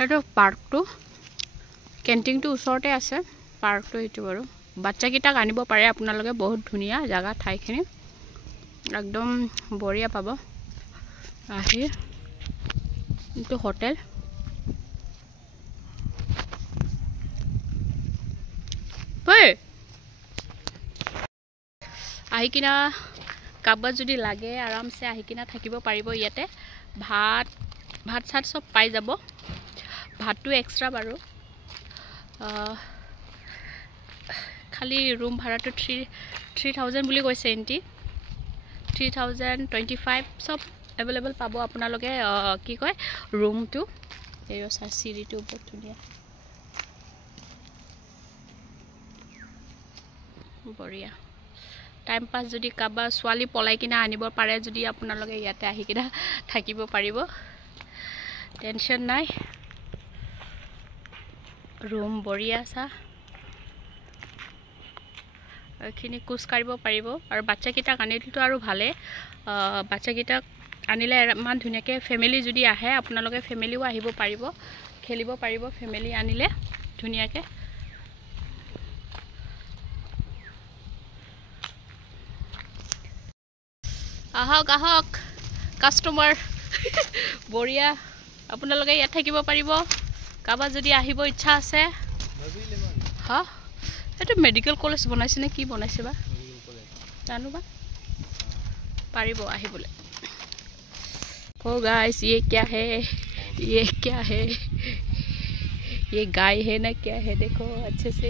সেইটো পাৰ্কটো কেণ্টিংটো ওচৰতে আছে পাৰ্কটো এইটো বাৰু বাচ্চাকেইটাক আনিব পাৰে আপোনালোকে বহুত ধুনীয়া জাগা ঠাইখিনি একদম বঢ়িয়া পাব আহি এইটো হোটেল আহি কিনা কাবাত যদি লাগে আৰামছে আহি কিনা থাকিব পাৰিব ইয়াতে ভাত চাত সব পাই যাব ভাতটো এক্সট্ৰা বাৰু খালি ৰুম ভাড়াটো 3000 বুলি কৈছে এন্টি 3025 সব এভেইলেবল পাব আপোনালোকে কি কয় ৰুমটো এই চিৰিটো বহুত ধুনীয়া বঢ়িয়া টাইম পাস যদি কাবা ছোৱালী পলাই কিনা আনিব পাৰে যদি আপোনালোকে ইয়াতে আহি কিনা থাকিব পাৰিব টেনচন নাই ৰুম বঢ়িয়া সা এখিনি কুছ কৰিব পাৰিব আৰু বাচ্চাকেইটাক আনিলেতো আৰু ভালে বাচ্চাকেইটাক আনিলে মান ধুনীয়াকে ফ্যামিলি যদি আহে আপোনালোকে ফ্যামিলিও আহিব পাৰিব খেলিব পাৰিব ফ্যামিলি আনিলে ধুনীয়াকে আহক কাস্টমাৰ বঢ়িয়া আপোনালোকে ইয়াত থাকিব পাৰিব কাবা যদি আহিব ইচ্ছা আছে হা এটা মেডিকেল কলেজ বনাইছে নে কি বনাইছে বা জানো বা পাৰিব আহিবলে ओ गाइस ये क्या है ये गाय है ना क्या है देखो अच्छे से